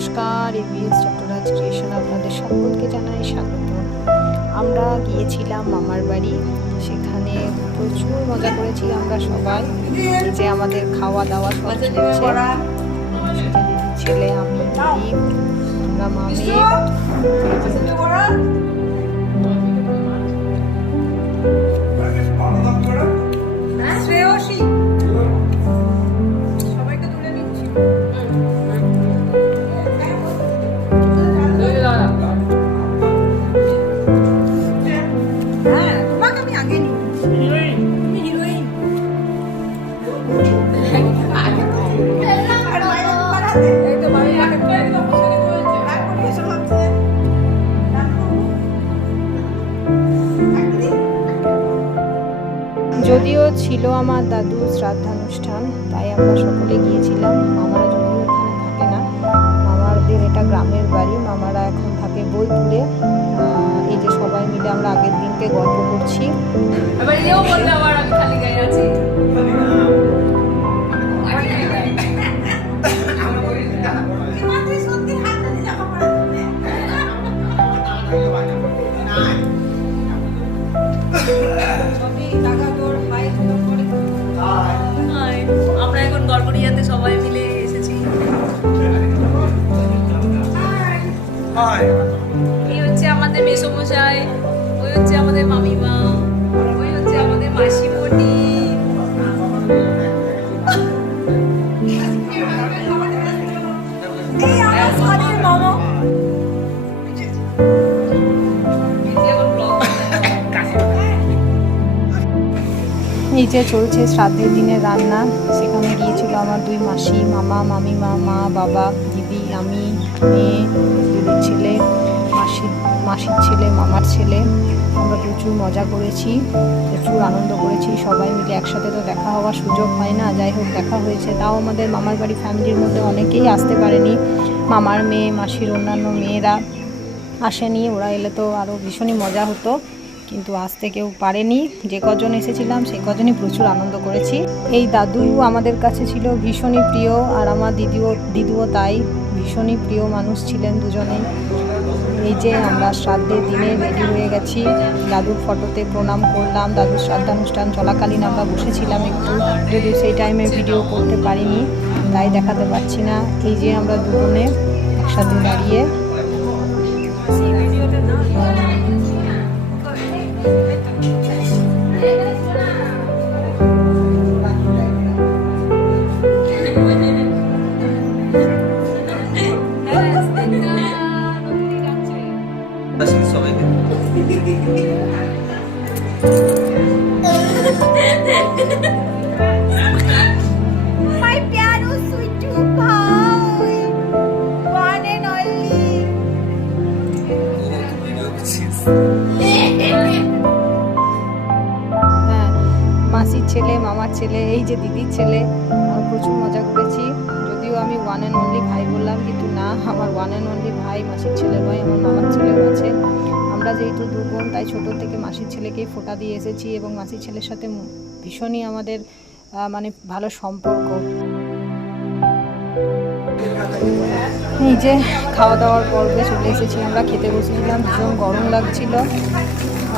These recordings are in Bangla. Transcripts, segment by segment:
নমস্কার, এবিএস চট্টরাজ ক্রিয়েশন আপনাদের সকলকে জানাই স্বাগত। আমরা গিয়েছিলাম মামার বাড়ি, সেখানে প্রচুর মজা করেছি আমরা সবাই। যে আমাদের খাওয়া দাওয়া সব চলছে, ছেলে আমি আমরা মামি যদিও ছিল আমার দাদুর শ্রাদ্ধানুষ্ঠান, তাই আমরা সকলে গিয়েছিলাম। মামারা যদিও এখানে থাকে না, মামাদের এটা গ্রামের বাড়ি, মামারা এখন থাকে বোলপুরে। এই যে সবাই মিলে আমরা আগের দিনকে গল্প করছি। আমরা এখন গল্পটিয়াতে সবাই মিলে এসেছি। এই হচ্ছে আমাদের মেসোমশাই, ওই হচ্ছে আমাদের মামিমা, ওই হচ্ছে আমাদের মাসিমণি। এই যে চলছে শ্রাদ্ধের দিনের রান্না। সেখানে গিয়েছিল আমার দুই মাসি, মামা, মামিমা, মা, বাবা, দিদি, আমি, মেয়ে, দিদির ছেলে, মাসির ছেলে, মামার ছেলে। আমরা প্রচুর মজা করেছি, প্রচুর আনন্দ করেছি সবাই মিলে। একসাথে তো দেখা হওয়ার সুযোগ হয় না, যাই হোক দেখা হয়েছে। তাও আমাদের মামার বাড়ি ফ্যামিলির মধ্যে অনেকেই আসতে পারেনি। মামার মেয়ে, মাসির অন্যান্য মেয়েরা আসেনি, ওরা এলে তো আরও ভীষণই মজা হতো, কিন্তু আসতে কেউ পারেনি। যে কজন এসেছিলাম সেই কজনই প্রচুর আনন্দ করেছি। এই দাদু আমাদের কাছে ছিল ভীষণই প্রিয়, আর আমার দিদিও তাই, ভীষণই প্রিয় মানুষ ছিলেন দুজনেই। এই যে আমরা শ্রাদ্ধের দিনে রেডি হয়ে গেছি, দাদুর ফটোতে প্রণাম করলাম। দাদুর শ্রাদ্ধানুষ্ঠান চলাকালীন আমরা বসেছিলাম একটু, যদিও সেই টাইমে ভিডিও করতে পারিনি, তাই দেখাতে পারছি না। এই যে আমরা দুজনে একসাথে দাঁড়িয়ে মাসির ছেলে, মামার ছেলে, এই যে দিদির ছেলে, আমরা প্রচুর মজা করেছি। যদিও আমি ওয়ান অ্যান্ড অনলি ভাই বললাম, কিন্তু না, আমার ওয়ান অ্যান্ড অনলি ভাই মাসির ছেলে নয়, আমার মামার ছেলেও আছে। আমরা যেহেতু দু বোন, তাই ছোটোর থেকে মাসির ছেলেকেই ফোঁটা দিয়ে এসেছি, এবং মাসির ছেলের সাথে ভীষণই আমাদের মানে ভালো সম্পর্ক। এই যে খাওয়া দাওয়ার পর্বে চলে এসেছি, আমরা খেতে বসেছিলাম। ভীষণ গরম লাগছিল,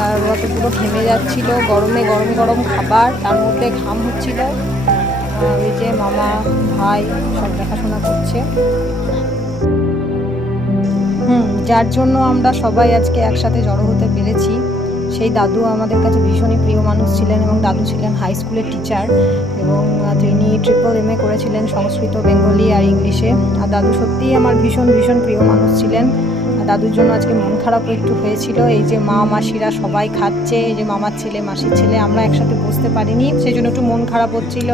আর ওরা তো পুরো ঘেমে যাচ্ছিল গরমে। গরম গরম খাবার, তার মধ্যে ঘাম হচ্ছিল। ওই যে মামা, ভাই সব দেখাশোনা করছে। যার জন্য আমরা সবাই আজকে একসাথে জড়ো হতে পেরেছি। সেই দাদু আমাদের কাছে ভীষণই প্রিয় মানুষ ছিলেন, এবং দাদু ছিলেন হাই স্কুলের টিচার, এবং তিনি MA করেছিলেন সংস্কৃত, বেঙ্গলি আর ইংলিশে। আর দাদু সত্যিই আমার ভীষণ ভীষণ প্রিয় মানুষ ছিলেন। দাদুর জন্য আজকে মন খারাপও একটু হয়েছিল। এই যে মা, মাসিরা সবাই খাচ্ছে, এই যে মামার ছেলে, মাসির ছেলে, আমরা একসাথে বসতে পারিনি, সেই জন্য একটু মন খারাপ হচ্ছিল।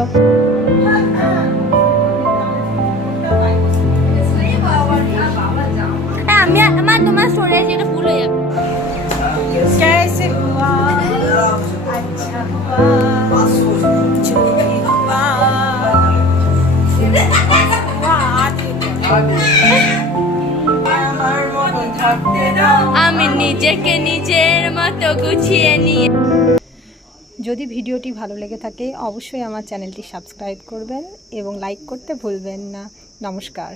আমার তোমার স্টোরেজ এটা ফুল হয়ে যাবে। कैसे हुआ अच्छा हुआ जो भी हुआ আমি নিজেকে নিজের মতো গুছিয়ে নিয়ে। যদি ভিডিওটি ভালো লেগে থাকে অবশ্যই আমার চ্যানেলটি সাবস্ক্রাইব করবেন এবং লাইক করতে ভুলবেন না। নমস্কার।